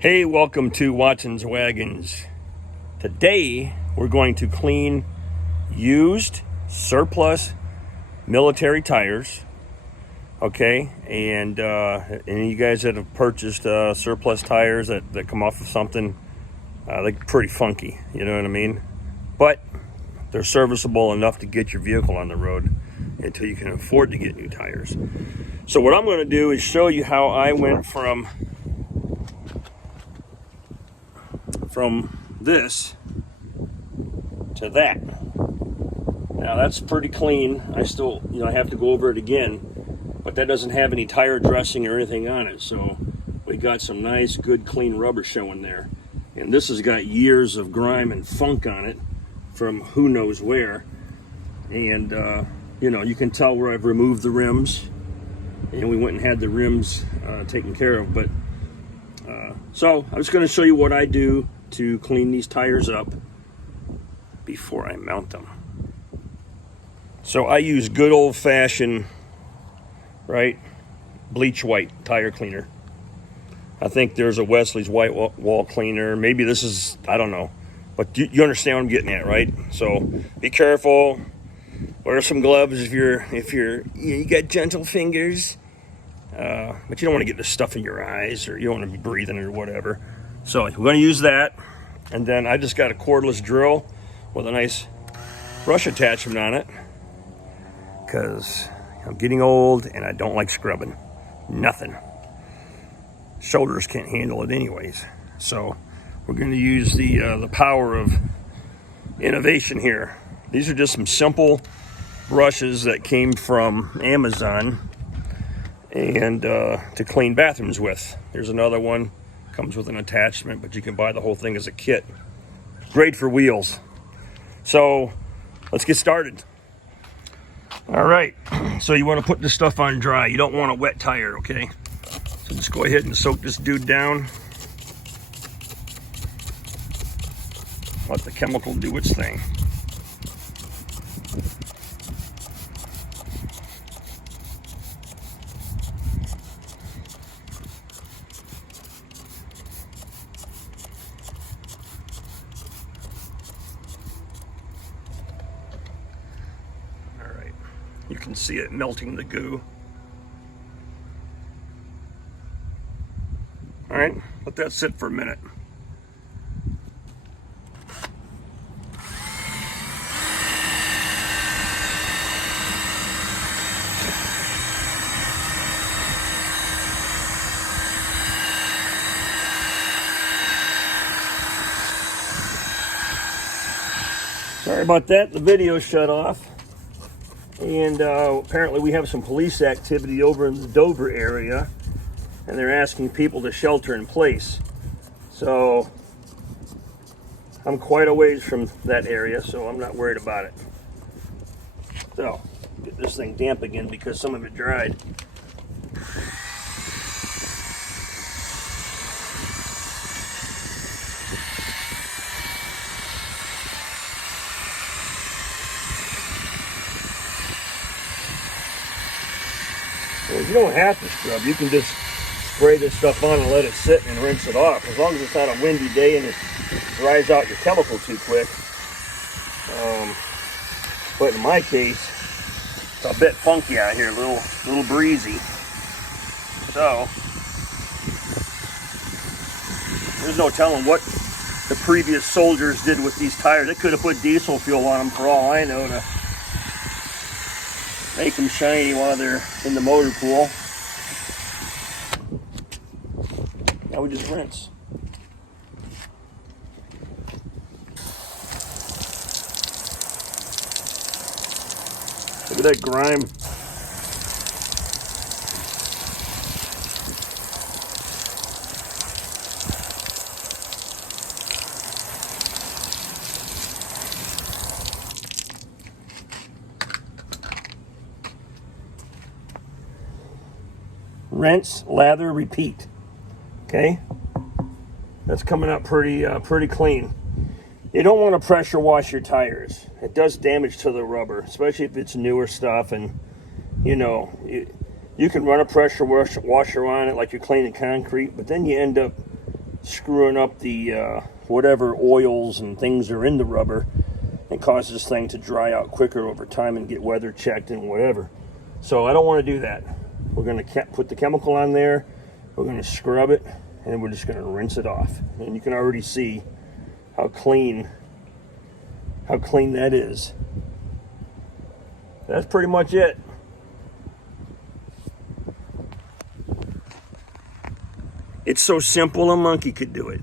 Hey, welcome to Watson's Wagons. Today we're going to clean used surplus military tires. Okay, and any of you guys that have purchased surplus tires that come off of something, they're pretty funky, you know what I mean? But they're serviceable enough to get your vehicle on the road until you can afford to get new tires. So what I'm going to do is show you how I went from this to that. Now that's pretty clean. I still, I have to go over it again, but that doesn't have any tire dressing or anything on it. So we got some nice, good, clean rubber showing there. And this has got years of grime and funk on it from who knows where. And, you can tell where I've removed the rims. And we went and had the rims taken care of. But so I'm just going to show you what I do to clean these tires up before I mount them. So I use good old-fashioned, bleach white tire cleaner. I think there's a Wesley's white wall cleaner. Maybe this is, I don't know. But you understand what I'm getting at, right? So be careful. Wear some gloves if you got gentle fingers. But you don't want to get this stuff in your eyes, or you don't want to be breathing or whatever. So we're going to use that. And then I just got a cordless drill with a nice brush attachment on it, because I'm getting old and I don't like scrubbing. Nothing. Shoulders can't handle it anyways. So we're going to use the power of innovation here. These are just some simple brushes that came from Amazon and to clean bathrooms with. Here's another one. Comes with an attachment, but you can buy the whole thing as a kit. Great for wheels. So let's get started. All right, so you want to put this stuff on dry. You don't want a wet tire, okay? So just go ahead and soak this dude down. Let the chemical do its thing. You can see it melting the goo. All right, let that sit for a minute. Sorry about that, the video shut off. And apparently we have some police activity over in the Dover area, and they're asking people to shelter in place. So I'm quite a ways from that area, so I'm not worried about it. So get this thing damp again because some of it dried. Well, you don't have to scrub. You can just spray this stuff on and let it sit and rinse it off. As long as it's not a windy day and it dries out your chemical too quick. But in my case, it's a bit funky out here, a little breezy. So there's no telling what the previous soldiers did with these tires. They could have put diesel fuel on them for all I know to make them shiny while they're in the motor pool. Now we just rinse. Look at that grime. Rinse, lather, repeat. Okay, that's coming up pretty clean. You don't want to pressure wash your tires. It does damage to the rubber, especially if it's newer stuff. And you can run a pressure washer on it like you're cleaning concrete, but then you end up screwing up the whatever oils and things are in the rubber, and cause this thing to dry out quicker over time and get weather checked and whatever. So I don't want to do that. We're going to put the chemical on there, we're going to scrub it, and then we're just going to rinse it off. And you can already see how clean that is. That's pretty much it. It's so simple a monkey could do it.